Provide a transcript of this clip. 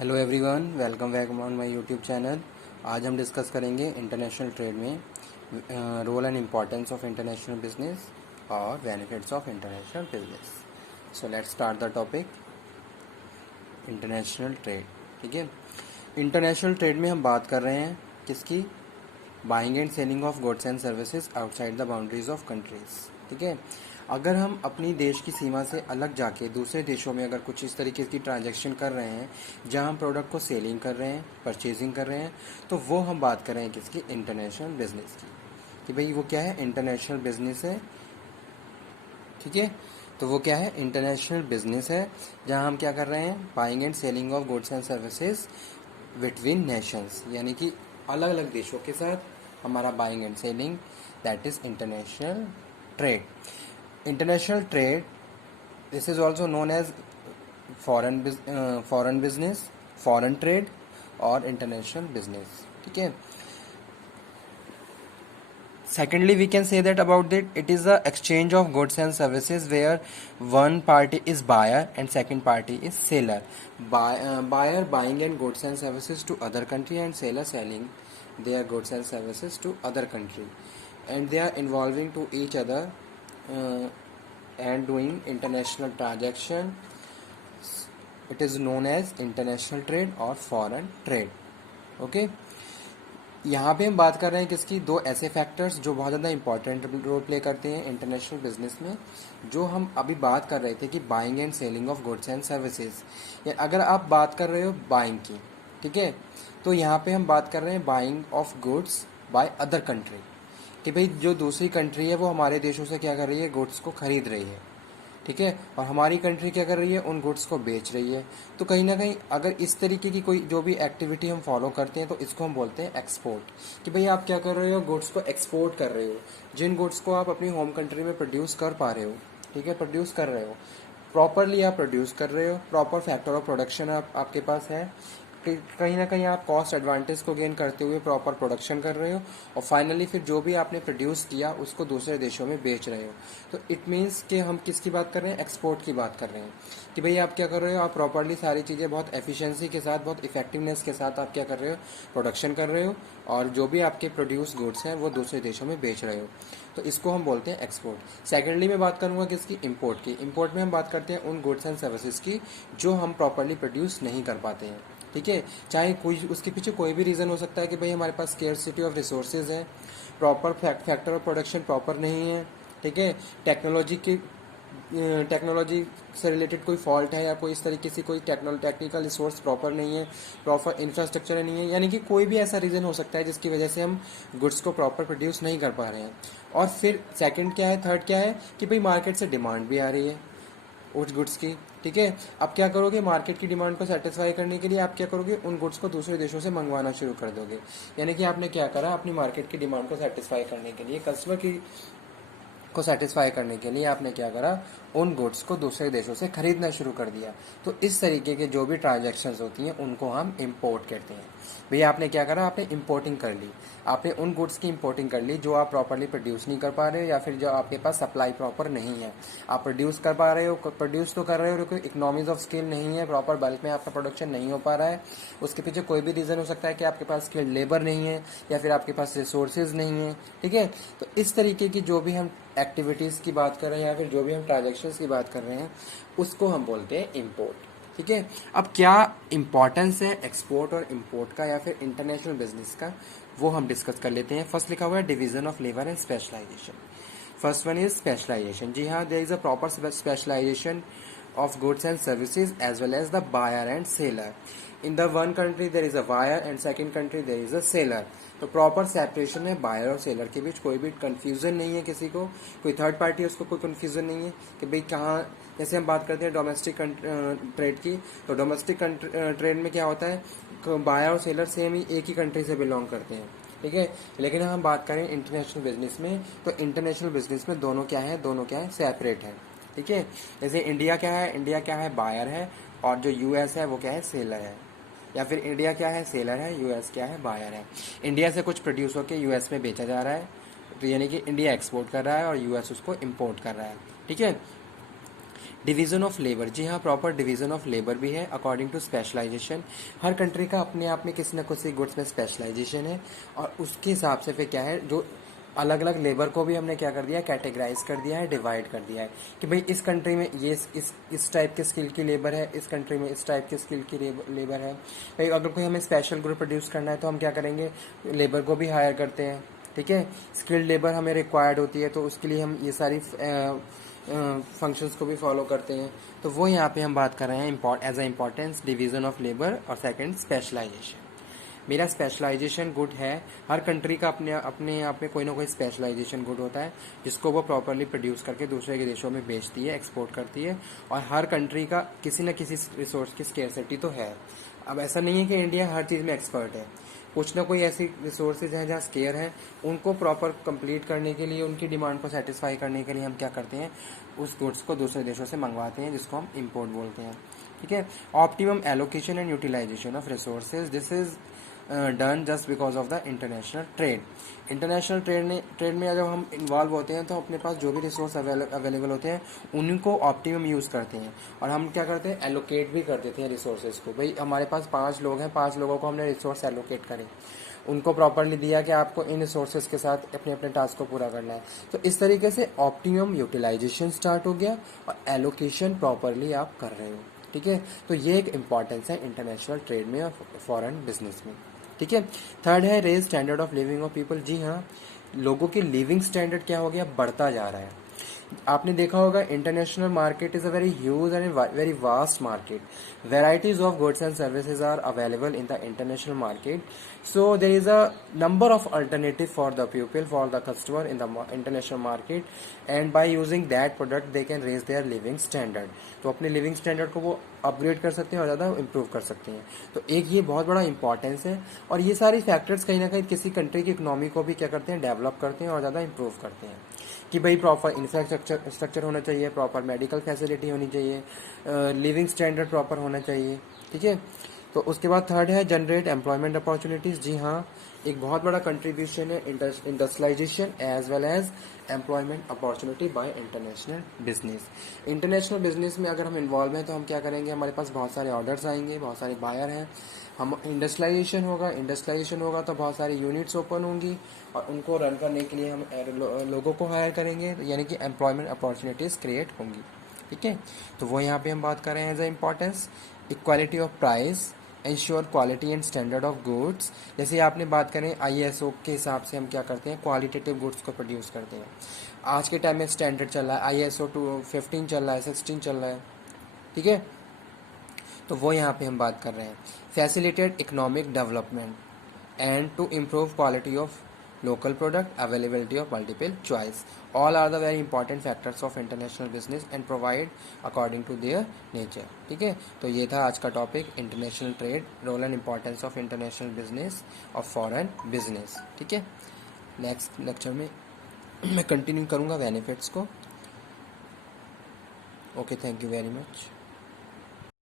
Hello everyone, welcome back on my YouTube channel. आज हम discuss करेंगे इंटरनेशनल ट्रेड में role and importance of international business और benefits of international business. So let's start the topic international trade. ठीक है, international trade में हम बात कर रहे हैं किसकी? Buying and selling of goods and services outside the boundaries of countries. ठीक है, अगर हम अपनी देश की सीमा से अलग जाके दूसरे देशों में अगर कुछ इस तरीके की ट्रांजैक्शन कर रहे हैं जहां हम प्रोडक्ट को सेलिंग कर रहे हैं, परचेजिंग कर रहे हैं, तो वो हम बात कर रहे हैं किसकी? इंटरनेशनल बिजनेस की। कि भाई वो क्या है? इंटरनेशनल बिजनेस है। ठीक है, तो वो क्या है? इंटरनेशनल बिजनेस है जहां हम क्या कर रहे हैं? Buying and selling of goods and services between nations, यानी कि अलग अलग देशों के साथ हमारा buying and selling, that is international trade. International trade, this is also known as foreign business, foreign trade और इंटरनेशनल बिजनेस। ठीक है, secondly we can say that about that it is the exchange of goods and services where one party is buyer and second party is seller. Buyer buying and goods and services to other country and seller selling their goods and services to other country, and they are involving to each other uh, and doing international transaction. It is known as international trade or foreign trade. Okay, यहाँ पे हम बात कर रहे हैं किसकी? दो ऐसे फैक्टर्स जो बहुत ज़्यादा इंपॉर्टेंट रोल प्ले करते हैं इंटरनेशनल बिजनेस में, जो हम अभी बात कर रहे थे कि buying and selling of goods and services. अगर आप बात कर रहे हो बाइंग की, ठीक है, तो यहाँ पे हम बात कर रहे हैं buying of goods by other country, कि भाई जो दूसरी कंट्री है वो हमारे देशों से क्या कर रही है? गुड्स को खरीद रही है। ठीक है, और हमारी कंट्री क्या कर रही है? उन गुड्स को बेच रही है। तो कहीं ना कहीं अगर इस तरीके की कोई जो भी एक्टिविटी हम फॉलो करते हैं तो इसको हम बोलते हैं एक्सपोर्ट। कि भाई आप क्या कर रहे हो? गुड्स को एक्सपोर्ट कर रहे हो। जिन गुड्स को आप अपनी होम कंट्री में प्रोड्यूस कर पा रहे हो, ठीक है, प्रोड्यूस कर रहे हो प्रॉपरली, आप प्रोड्यूस कर रहे हो, प्रॉपर फैक्टर ऑफ प्रोडक्शन आपके पास है, कहीं ना कहीं आप कॉस्ट एडवांटेज को गेन करते हुए प्रॉपर प्रोडक्शन कर रहे हो, और फाइनली फिर जो भी आपने प्रोड्यूस किया उसको दूसरे देशों में बेच रहे हो। तो इट मीन्स कि हम किसकी बात कर रहे हैं? एक्सपोर्ट की बात कर रहे हैं। कि भाई आप क्या कर रहे हो? आप प्रॉपरली सारी चीज़ें बहुत एफिशिएंसी के साथ, बहुत इफेक्टिवनेस के साथ आप क्या कर रहे हो? प्रोडक्शन कर रहे हो, और जो भी आपके प्रोड्यूस गुड्स हैं वो दूसरे देशों में बेच रहे हो। तो इसको हम बोलते हैं एक्सपोर्ट। सेकेंडली मैं बात करूंगा किसकी? इंपोर्ट की। इंपोर्ट में हम बात करते हैं उन गुड्स एंड सर्विसेज की जो हम प्रॉपरली प्रोड्यूस नहीं कर पाते हैं। ठीक है, चाहे कोई उसके पीछे कोई भी रीज़न हो सकता है कि भाई हमारे पास स्केर्सिटी ऑफ रिसोर्सेज है, proper factor of production proper नहीं है, ठीक है, टेक्नोलॉजी से रिलेटेड कोई फॉल्ट है, या कोई इस तरीके से कोई टेक्निकल रिसोर्स प्रॉपर नहीं है, प्रॉपर इंफ्रास्ट्रक्चर नहीं है, यानी कि कोई भी ऐसा रीज़न हो सकता है जिसकी वजह से हम गुड्स को प्रॉपर प्रोड्यूस नहीं कर पा रहे हैं। और फिर सेकंड क्या है, थर्ड क्या है कि भाई मार्केट से डिमांड भी आ रही है उस गुड्स की। ठीक है, अब क्या करोगे? मार्केट की डिमांड को सेटिस्फाई करने के लिए आप क्या करोगे? उन गुड्स को दूसरे देशों से मंगवाना शुरू कर दोगे। यानी कि आपने क्या करा? अपनी मार्केट की डिमांड को सेटिस्फाई करने के लिए, कस्टमर की को सेटिस्फाई करने के लिए आपने क्या करा? उन गुड्स को दूसरे देशों से खरीदना शुरू कर दिया। तो इस तरीके के जो भी ट्रांजैक्शंस होती हैं उनको हम इंपोर्ट कहते हैं। भैया आपने क्या करा? आपने इंपोर्टिंग कर ली, आपने उन गुड्स की इंपोर्टिंग कर ली जो आप प्रॉपरली प्रोड्यूस नहीं कर पा रहे हो, या फिर जो आपके पास सप्लाई प्रॉपर नहीं है। आप प्रोड्यूस कर पा रहे हो, प्रोड्यूस तो कर रहे हो, लेकिन इकोनॉमीज ऑफ स्केल नहीं है, प्रॉपर बल्क में आपका प्रोडक्शन नहीं हो पा रहा है। उसके पीछे कोई भी रीज़न हो सकता है कि आपके पास स्किल्ड लेबर नहीं है, या फिर आपके पास रिसोर्सेज नहीं है। ठीक है, तो इस तरीके की जो भी हम एक्टिविटीज़ की बात कर रहे हैं, या फिर जो भी हम ट्रांजेक्शन्स की बात कर रहे हैं, उसको हम बोलते हैं इम्पोर्ट। ठीक है, अब क्या इंपॉर्टेंस है एक्सपोर्ट और इंपोर्ट का, या फिर इंटरनेशनल बिजनेस का, वो हम डिस्कस कर लेते हैं। फर्स्ट लिखा हुआ है division of labour and specialisation. First one is specialisation. जी हाँ, there is a proper specialisation of goods and services as well as the buyer and seller. In the one country there is a buyer and second country there is a seller. तो proper separation है buyer और seller के बीच, कोई भी confusion नहीं है किसी को, कोई थर्ड पार्टी है उसको कोई कंफ्यूजन नहीं है कि भाई कहाँ। जैसे हम बात करते हैं डोमेस्टिक ट्रेड की, तो डोमेस्टिक ट्रेड में क्या होता है? बायर और सेलर सेम ही एक ही कंट्री से बिलोंग करते हैं। ठीक है, लेकिन हम बात करें इंटरनेशनल बिजनेस में, तो इंटरनेशनल बिजनेस में दोनों क्या है? दोनों क्या है? सेपरेट है। ठीक है, जैसे इंडिया क्या है? इंडिया क्या है? बायर है, और जो यूएस है वो क्या है? सेलर है। या फिर इंडिया क्या है? सेलर है, यूएस क्या है? बायर है। इंडिया से कुछ प्रोड्यूस होकर यूएस में बेचा जा रहा है, तो यानी कि इंडिया एक्सपोर्ट कर रहा है और यूएस उसको इंपोर्ट कर रहा है। ठीक है, डिवीज़न ऑफ लेबर, जी हाँ, प्रॉपर डिवीज़न ऑफ लेबर भी है अकॉर्डिंग टू स्पेशलाइजेशन। हर कंट्री का अपने आप में किसी न किसी गुड्स में स्पेशलाइजेशन है, और उसके हिसाब से फिर क्या है, जो अलग अलग लेबर को भी हमने क्या कर दिया है, कैटेगराइज कर दिया है, डिवाइड कर दिया है कि भाई इस कंट्री में ये इस टाइप के स्किल की लेबर है, इस कंट्री में इस टाइप के स्किल की लेबर है। भाई अगर कोई हमें स्पेशल गुड प्रोड्यूस करना है तो हम क्या करेंगे, लेबर को भी हायर करते हैं, ठीक है। स्किल्ड लेबर हमें रिक्वायर्ड होती है, तो उसके लिए हम ये सारी फंक्शंस को भी फॉलो करते हैं। तो वो यहाँ पे हम बात कर रहे हैं as a importance division of labour, और सेकंड स्पेशलाइजेशन। मेरा स्पेशलाइजेशन गुड है, हर कंट्री का अपने अपने आप में कोई ना कोई स्पेशलाइजेशन गुड होता है, जिसको वो प्रॉपरली प्रोड्यूस करके दूसरे के देशों में बेचती है, एक्सपोर्ट करती है। और हर कंट्री का किसी न किसी रिसोर्स की स्केर्सिटी तो है। अब ऐसा नहीं है कि इंडिया हर चीज़ में एक्सपर्ट है, कुछ ना कोई ऐसी रिसोर्सेज हैं जहाँ स्केयर हैं, उनको प्रॉपर कंप्लीट करने के लिए, उनकी डिमांड को सेटिस्फाई करने के लिए हम क्या करते हैं, उस गुड्स को दूसरे देशों से मंगवाते हैं, जिसको हम इम्पोर्ट बोलते हैं, ठीक है। Optimum allocation and utilisation of resources, this is done just because of the international trade. International trade में जब हम इन्वॉल्व होते हैं तो अपने पास जो भी रिसोर्स अवेलेबल होते हैं उनको ऑप्टिमम यूज़ करते हैं, और हम क्या करते हैं, एलोकेट भी कर देते हैं रिसोर्सेज को। भाई हमारे पास 5 लोग हैं, 5 लोगों को हमने रिसोर्स एलोकेट करे, उनको प्रॉपरली दिया कि आपको इन रिसोर्सेज के साथ अपने अपने टास्क को पूरा करना है। तो इस तरीके से ऑप्टिमम यूटिलाइजेशन स्टार्ट हो गया, और एलोकेशन प्रॉपरली आप कर रहे हो, ठीक है। तो ये एक इम्पॉर्टेंस है इंटरनेशनल ट्रेड में और फॉरेन बिजनेस में, ठीक है। थर्ड है raise standard of living of people. जी हाँ, लोगों की लिविंग स्टैंडर्ड क्या हो गया, बढ़ता जा रहा है। आपने देखा होगा international market is a very huge and very vast market, varieties of goods and services are available in the international market, so there is a number of alternative for the pupil, for the customer in the international market, and by using that product they can raise their living standard। तो अपने living standard को वो upgrade कर सकते हैं और ज़्यादा improve कर सकते हैं। तो एक ये बहुत बड़ा इंपॉर्टेंस है, और ये सारी फैक्टर्स कहीं ना कहीं किसी कंट्री की इकोनॉमी को भी क्या करते हैं, डेवलप करते हैं और ज़्यादा इम्प्रूव करते हैं। कि भाई प्रॉपर इंफ्रास्ट्रक्चर होना चाहिए, प्रॉपर मेडिकल फैसिलिटी होनी चाहिए, लिविंग स्टैंडर्ड प्रॉपर होना चाहिए, ठीक है। तो उसके बाद थर्ड है जनरेट एम्प्लॉयमेंट अपॉर्चुनिटीज़। जी हाँ, एक बहुत बड़ा कंट्रीब्यूशन है industrialisation as well as employment opportunity by international business. International business में अगर हम इन्वॉल्व हैं तो हम क्या करेंगे, हमारे पास बहुत सारे ऑर्डर्स आएंगे, बहुत सारे बायर हैं, हम इंडस्ट्रियलाइजेशन होगा तो बहुत सारी यूनिट्स ओपन होंगी, और उनको रन करने के लिए हम लोगों को हायर करेंगे, यानी कि एम्प्लॉयमेंट अपॉर्चुनिटीज़ क्रिएट होंगी, ठीक है। तो वो यहाँ पे हम बात कर रहे हैं as a importance. Equality of price, ensure quality and standard of goods. जैसे आपने बात करें ISO के हिसाब से हम क्या करते हैं, क्वालिटेटिव गुड्स को प्रोड्यूस करते हैं। आज के टाइम में स्टैंडर्ड चल रहा है, ISO 15 चल रहा है, 16 चल रहा है, ठीक है। तो वो यहाँ पे हम बात कर रहे हैं। Facilitate economic development and to improve quality of local product, availability of multiple choice, all are the very important factors of international business and provide according to their nature, ठीक है। तो ये था आज का topic, international trade, role and importance of international business और foreign business, ठीक है। नेक्स्ट लेक्चर में मैं कंटिन्यू करूँगा बेनिफिट्स को। Okay, thank you very much.